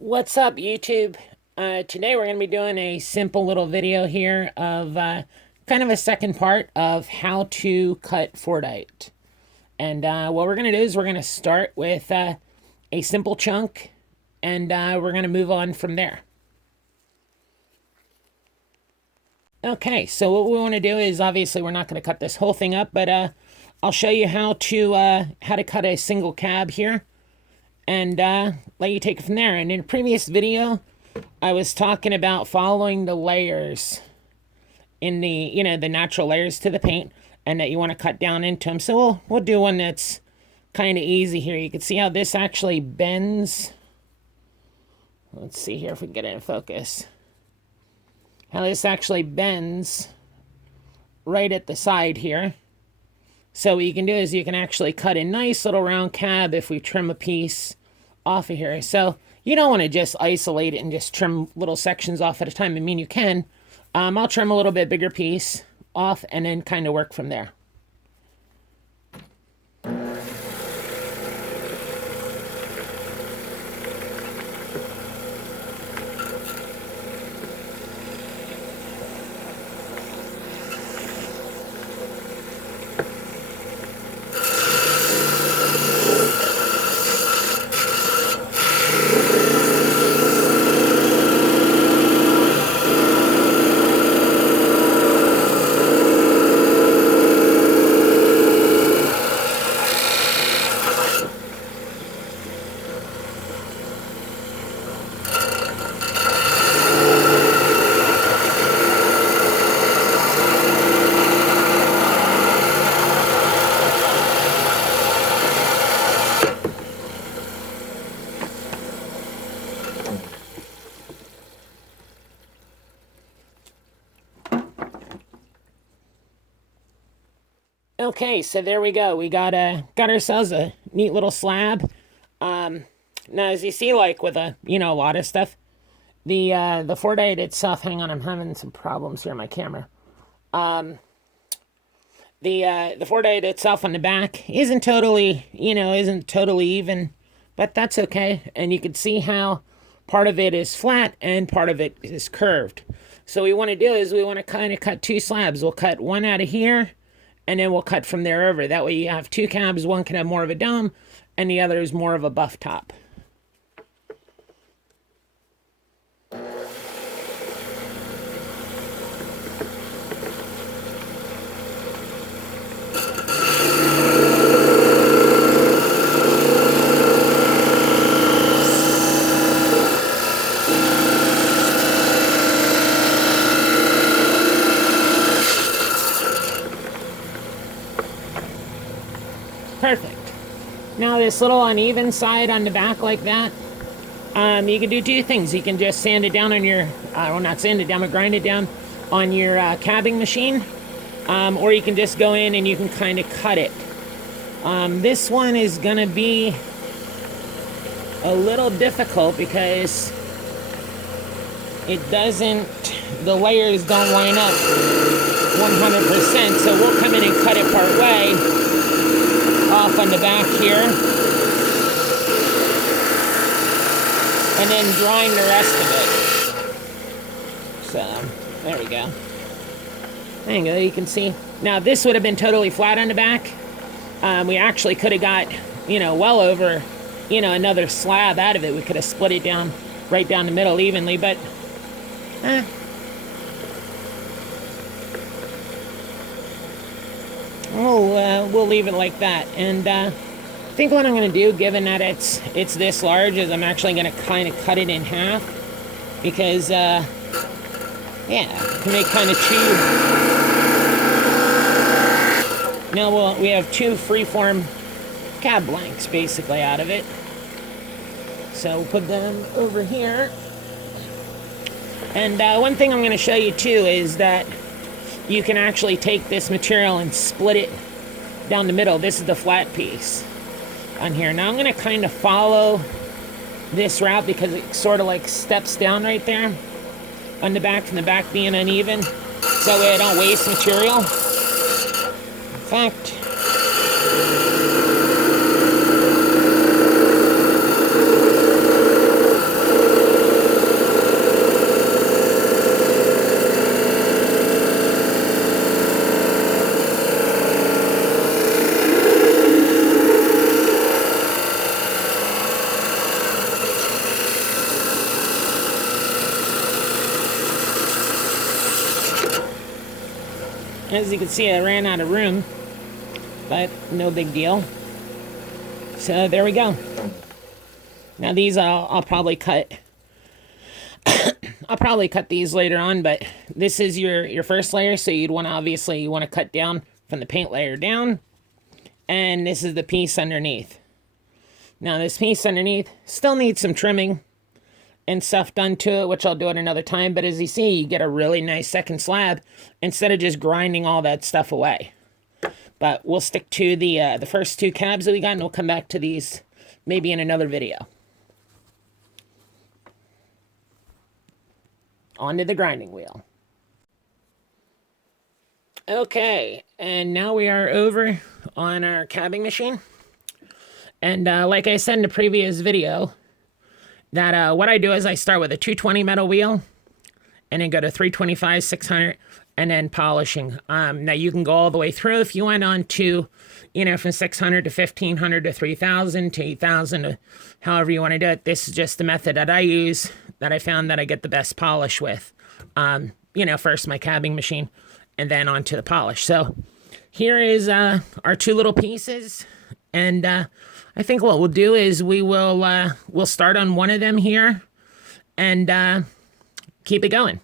What's up, YouTube? Today we're going to be doing a simple little video here of kind of a second part of how to cut Fordite. And what we're going to do is we're going to start with a simple chunk, and we're going to move on from there. Okay, so what we want to do is, obviously we're not going to cut this whole thing up, but I'll show you how to cut a single cab here, and let you take it from there. And in a previous video, I was talking about following the layers in the, the natural layers to the paint, and that you want to cut down into them. So we'll do one that's kind of easy here. You can see how this actually bends. Let's see here if we can get it in focus. How this actually bends right at the side here. So what you can do is you can actually cut a nice little round cab if we trim a piece off of here. So you don't want to just isolate it and just trim little sections off at a time. I mean, you can. I'll trim a little bit bigger piece off and then kind of work from there. Okay, so there we go. We got ourselves a neat little slab. Now, as you see, like with a lot of stuff, the Fordite itself. Hang on, I'm having some problems here on my camera. The Fordite itself on the back isn't totally even, but that's okay. And you can see how part of it is flat and part of it is curved. So what we want to do is we want to kind of cut two slabs. We'll cut one out of here, and then we'll cut from there over. That way you have two cabs. One can have more of a dome, and the other is more of a buff top. Perfect. Now this little uneven side on the back like that, you can do two things. You can just sand it down on your, well, not sand it down, but grind it down on your cabbing machine. Or you can just go in and you can kind of cut it. This one is going to be a little difficult because the layers don't line up 100%. So we'll come in and cut it part way off on the back here, and then grind the rest of it. So there we go. There you go. You can see now this would have been totally flat on the back. We actually could have got well over another slab out of it. We could have split it down right down the middle evenly, but we'll leave it like that. And I think what I'm going to do, given that it's this large, is I'm actually going to kind of cut it in half, because yeah, you can make kind of two. Now we have two freeform cab blanks basically out of it. So we'll put them over here. And one thing I'm going to show you too is that you can actually take this material and split it down the middle. This is the flat piece on here. Now I'm going to kind of follow this route because it sort of like steps down right there on the back, from the back being uneven, so that way I don't waste material. In fact, As you can see, I ran out of room, but no big deal. So there we go. Now these I'll probably cut. I'll probably cut these later on, but this is your first layer, so you'd want to obviously cut down from the paint layer down, and this is the piece underneath. Now this piece underneath still needs some trimming and stuff done to it, which I'll do at another time, but as you see, you get a really nice second slab instead of just grinding all that stuff away. But we'll stick to the first two cabs that we got, and we'll come back to these maybe in another video. Onto the grinding wheel. Okay, and now we are over on our cabbing machine. And like I said in the previous video, that what I do is I start with a 220 metal wheel, and then go to 325, 600, and then polishing. Now you can go all the way through if you went on to, from 600 to 1500 to 3000 to 8000, to however you want to do it. This is just the method that I use, that I found that I get the best polish with. First my cabbing machine, and then onto the polish. So here is our two little pieces, and I think what we'll do is we'll start on one of them here, and keep it going.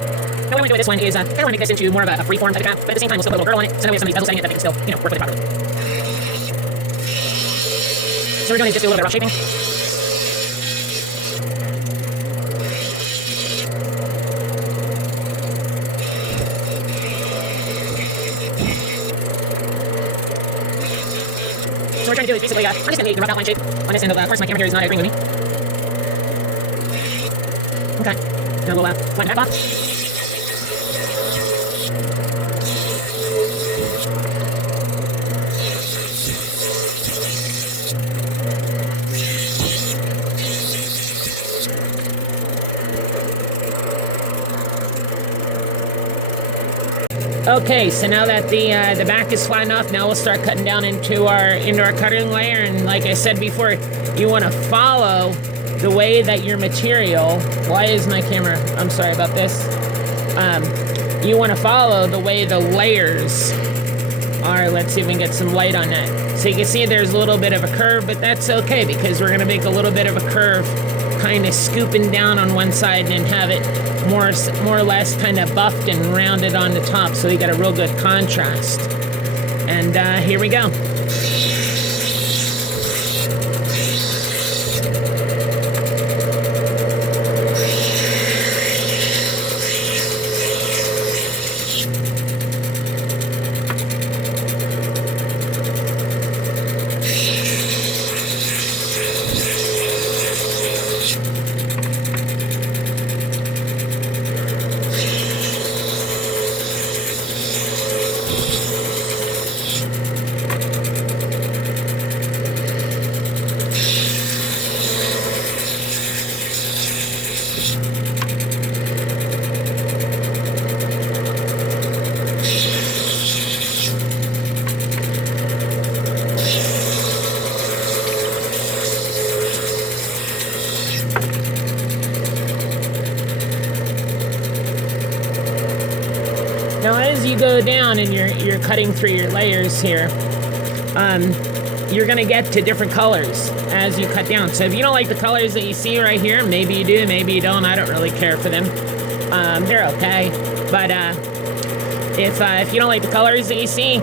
Now what I want to do with this one is kind of want to make this into more of a free form type of cab, but at the same time we'll still put a little girl on it, so that way if somebody's bezel setting it, that they can still, work with it properly. So we're going to just do a little bit of rough shaping. So what we're trying to do is basically, I'm just going to make the rough outline shape on this end of, of course my camera here is not agreeing with me. Okay, now we'll flatten that off. Okay, so now that the back is flat enough, now we'll start cutting down into our cutting layer. And like I said before, you want to follow the way that your material. Why is my camera? I'm sorry about this. You want to follow the way the layers are. Let's see if we can get some light on that. So you can see there's a little bit of a curve, but that's okay because we're going to make a little bit of a curve, kind of scooping down on one side and have it more or less kind of buffed and rounded on the top, so you got a real good contrast. And here we go. Now as you go down and you're cutting through your layers here, you're going to get to different colors as you cut down. So if you don't like the colors that you see right here, maybe you do, maybe you don't. I don't really care for them. They're okay. But if you don't like the colors that you see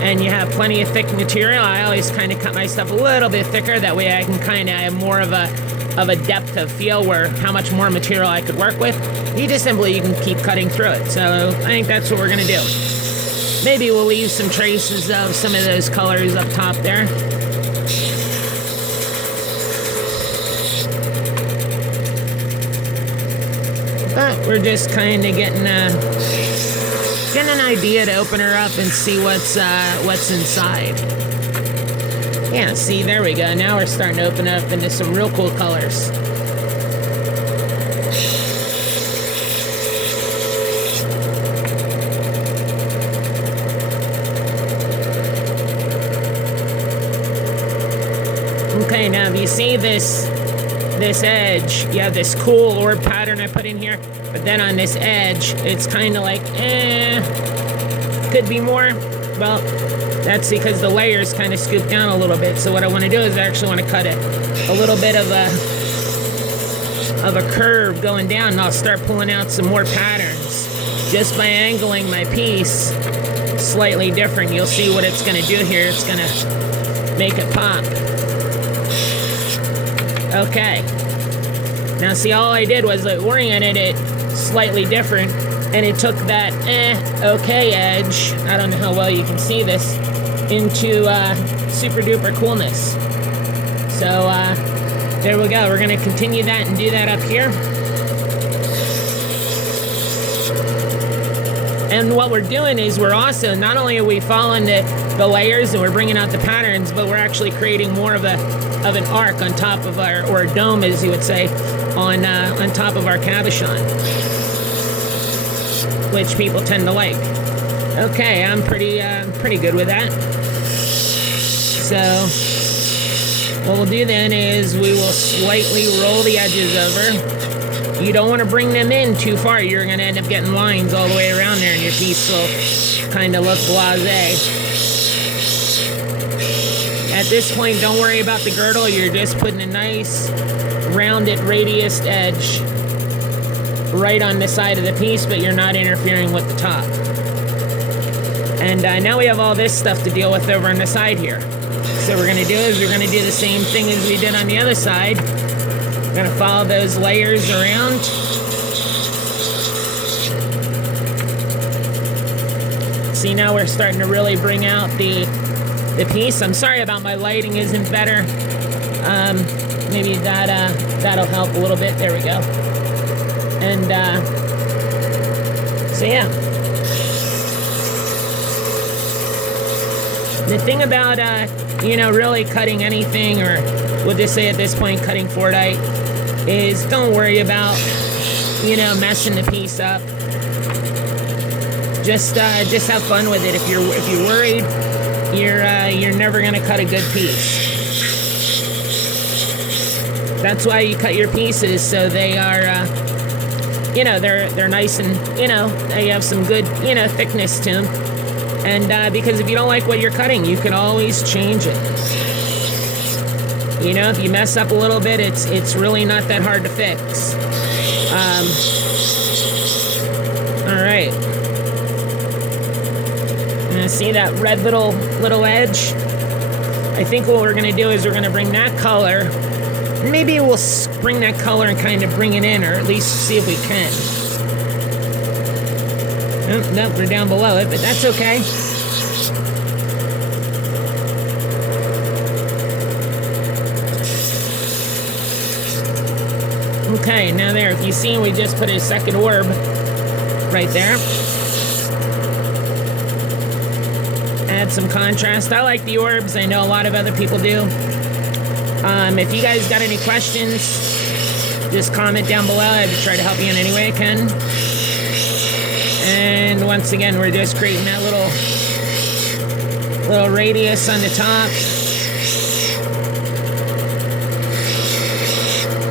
and you have plenty of thick material, I always kind of cut my stuff a little bit thicker. That way I can kind of have more of a depth of feel where how much more material I could work with. You can keep cutting through it. So I think that's what we're going to do. Maybe we'll leave some traces of some of those colors up top there. But we're just kind of getting an idea to open her up and see what's inside. Yeah, see, there we go. Now we're starting to open up into some real cool colors. Okay, now if you see this this edge, you have this cool orb pattern I put in here, but then on this edge, it's kind of like, could be more. Well, that's because the layers kind of scoop down a little bit. So what I want to do is I actually want to cut it a little bit of a curve going down, and I'll start pulling out some more patterns just by angling my piece slightly different. You'll see what it's going to do here. It's going to make it pop. Okay. Now see, all I did was I oriented it slightly different, and it took that okay edge, I don't know how well you can see this, into super duper coolness. So there we go. We're going to continue that and do that up here. And what we're doing is we're also, not only are we following the layers and we're bringing out the patterns, but we're actually creating more of an arc on top of our, or a dome as you would say, on top of our cabochon, which people tend to like. Okay, I'm pretty good with that. So what we'll do then is we will slightly roll the edges over. You don't want to bring them in too far. You're going to end up getting lines all the way around there, and your piece will kind of look blasé. At this point, don't worry about the girdle. You're just putting a nice rounded radius edge right on the side of the piece, but you're not interfering with the top. And now we have all this stuff to deal with over on the side here. So what we're going to do is we're going to do the same thing as we did on the other side. We're going to follow those layers around. See, now we're starting to really bring out the piece. I'm sorry about my lighting isn't better. Maybe that'll help a little bit. There we go. And so yeah. The thing about really cutting anything, or we'll just say at this point cutting Fordite, is don't worry about messing the piece up. Just have fun with it. If you're worried, you're never gonna cut a good piece. That's why you cut your pieces, so they are they're nice and they have some good thickness to them. And because if you don't like what you're cutting, you can always change it. If you mess up a little bit, it's really not that hard to fix. All right. See that red little edge? I think what we're going to do is we're going to bring that color. Maybe we'll bring that color and kind of bring it in, or at least see if we can. Nope, we're down below it, but that's okay. Okay, now there, if you see, we just put a second orb right there. Add some contrast. I like the orbs. I know a lot of other people do. If you guys got any questions, just comment down below. I will try to help you in any way I can. And once again, we're just creating that little radius on the top.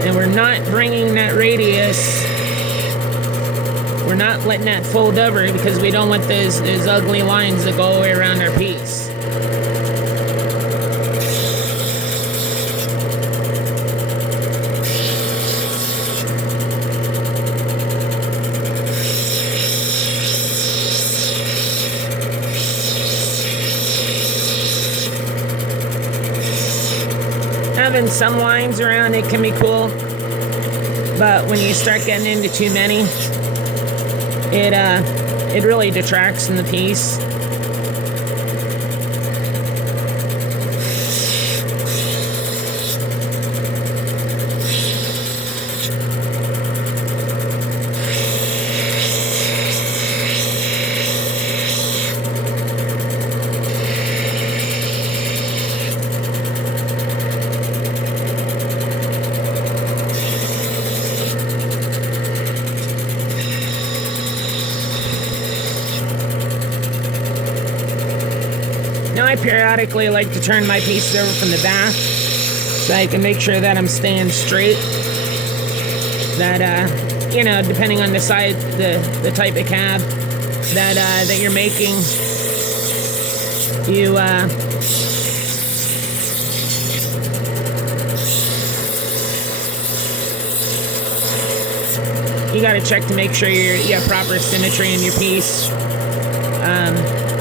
And we're not bringing that radius, we're not letting that fold over, because we don't want those ugly lines that go all the way around our piece. Having some lines around it can be cool, but when you start getting into too many, it really detracts from the piece. Now I periodically like to turn my pieces over from the back So I can make sure that I'm staying straight. That, you know, depending on the size, the type of cab that you're making, you got to check to make sure you have proper symmetry in your piece.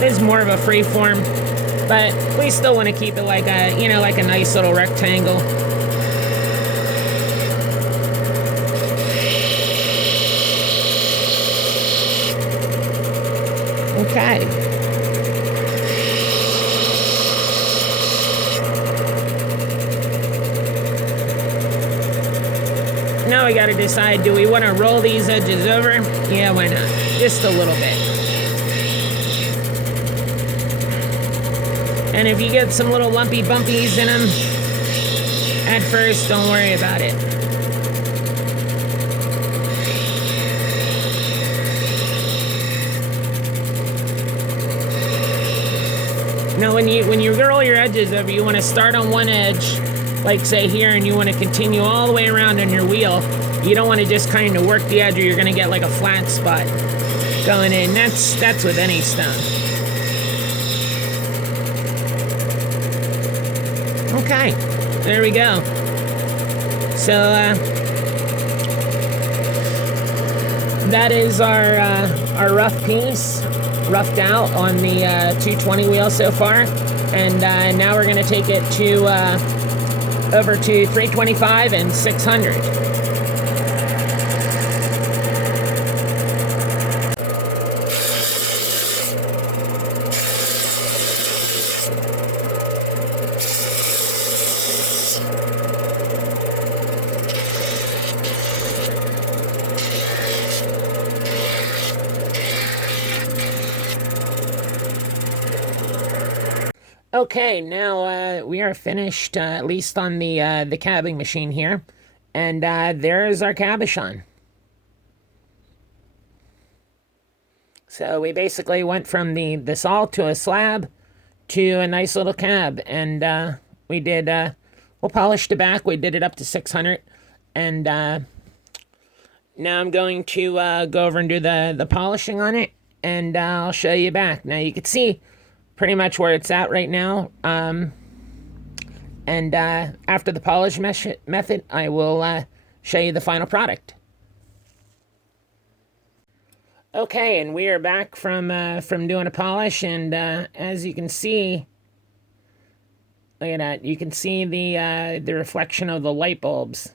It's more of a free form, but we still want to keep it like a, you know, like a nice little rectangle. Okay. Now we got to decide, do we want to roll these edges over? Yeah, why not? Just a little bit. And if you get some little lumpy bumpies in them at first, don't worry about it. Now, when you roll your edges over, you want to start on one edge, like say here, and you want to continue all the way around on your wheel. You don't want to just kind of work the edge, or you're going to get like a flat spot going in. That's with any stone. Okay, there we go. So that is our rough piece, roughed out on the 220 wheel so far, and now we're going to take it to over to 325 and 600. Okay, now we are finished, at least on the cabbing machine here, and there's our cabochon. So we basically went from the saw to a slab to a nice little cab, and we did we'll polish the back. We did it up to 600, and now I'm going to go over and do the polishing on it, and I'll show you back. Now you can see pretty much where it's at right now. And after the polish method, I will show you the final product. Okay, and we are back from doing a polish, and as you can see, look at that. You can see the reflection of the light bulbs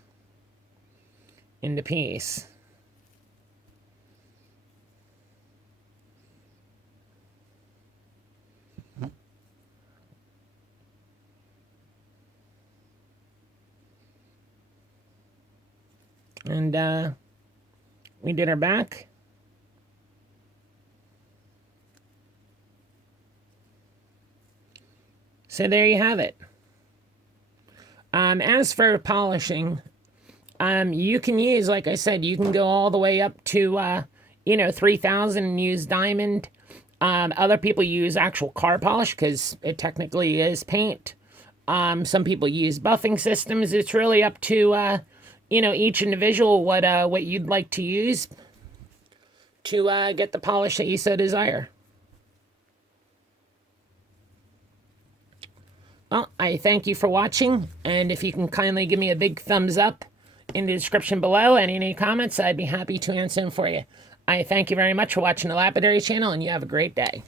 in the piece. And we did our back. So there you have it. As for polishing, you can use, like I said, you can go all the way up to, 3,000 and use diamond. Other people use actual car polish because it technically is paint. Some people use buffing systems. It's really up to, each individual what you'd like to use to get the polish that you so desire. Well, I thank you for watching, and if you can kindly give me a big thumbs up in the description below and any comments, I'd be happy to answer them for you. I thank you very much for watching the Lapidary channel, and you have a great day.